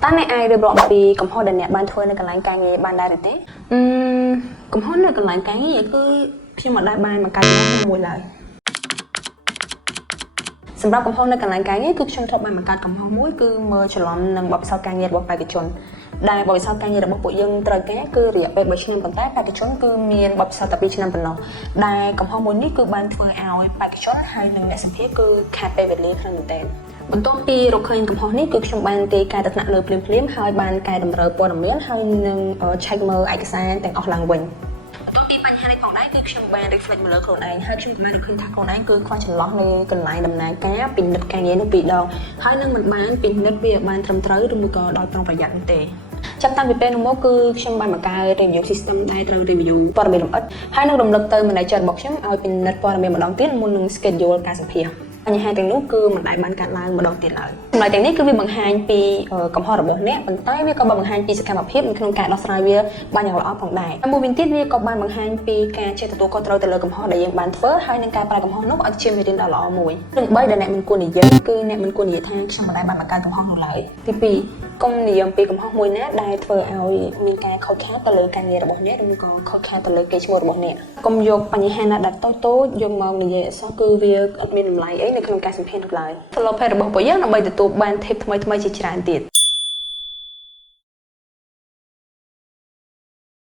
ta này ai được bọn vì cầm hoa đèn nhẹ ban thôi nên cần lái càng nghe ban đài thế cầm hoa này cần lái cái gì cứ khi mà đài ban mà cái nó mùi lờiสำหรับកំហុសនៅកន្លែងការងារគឺខ្ញុំធ្លាប់បានបង្កើតកំហុសមួយគឺមើលច្រឡំនឹងបទពិសោធន៍ការងាររបស់បេក្ខជនដែលបទពិសោធន៍ការងាររបស់ពួកយើងត្រូវការគឺរយៈពេល3ឆ្នាំប៉ុន្តែបេក្ខជនគឺមានបទពិសោធន៍តែ2ឆ្នាំប៉ុណ្ណោះដែលកំហុសមួយនេះគឺបានធ្វើឲ្យបេក្ខជនហើយនិងអ្នកសម្ភាសគឺខាតពេលវេលាខ្លាំងមែនទែនបន្ទាប់ពីរកឃើញកំហុសនេះគឺខ្ញុំបានទីការទៅថ្នាក់លើភ្លាមៗហើយបានកែតម្រូវព័ត៌មានហើយនឹងឆែកមើលឯកសារទាំងអស់ឡើងវិញបន្ទាប់ពីបញ្ហានេះផងដែរគឺខ្ញុំបាន reflect មកលើខ្លួនឯងហើយខ្ញុំក៏បានរកឃើញថាខ្លួនឯងគឺខ្វះចន្លោះនៅកន្លែងដំណើរការពិនិត្យការងារនោះពីរដងហើយនឹងមិនបានពិនិត្យវាបានត្រឹមត្រូវឬមួយក៏ដោយប្រុងប្រយ័ត្ននោះទេចាប់តាំងពីពេលនោះមកគឺខ្ញុំបានបង្កើត review system ដែលត្រូវ review ព័ត៌មានលម្អិតហើយនឹងរំលឹកទៅ manager របស់ខ្ញុំឲ្យពិនិត្យព័ត៌មានម្ដងទៀតមុននឹង schedule ការសម្ភាសន៍បញ្ហាទាំងនោះគឺមិនដែលបានកាត់ឡើងម្ដងទៀតឡើយចំណុចទាំងនេះគឺវាបង្ហាញពីកំហុសរបស់អ្នកប៉ុន្តែវាក៏បានបង្ហាញពីសកម្មភាពនៅក្នុងការដោះស្រាយវាបានយ៉ាងល្អផងដែរហើយមួយវិញទៀតវាក៏បានបង្ហាញពីការចេះទទួលខុសត្រូវទៅលើកំហុសដែលយើងបានធ្វើហើយនឹងការប្រែកំហុសនោះឲ្យជាមេរៀនដ៏ល្អមួយទី3ដែលអ្នកមិនគួរនិយាយគឺអ្នកមិនគួរនិយាយថាខ្ញុំមិនដែលបានបង្កើតកំហុសនោះឡើយទី2កុំនិយាយអំពីកំហុសមួយណាដែលធ្វើឲ្យមានការខូចខាតទៅលើការងាររបស់អ្នកឬក៏ខូចខាតទៅលើកេរ្តិ៍ឈ្មោះរបស់អ្នកកុំយកបញ្ហាណាដែលតូចៗយកមកនិយាយអសោះគឺវាអត់មានតម្លៃអីនៅក្នុងការសម្ភាសន៍នោះឡើយ follow page របស់ពួកយើងដើម្បីទទួលបាន tip ថ្មីៗជាច្រើនទៀត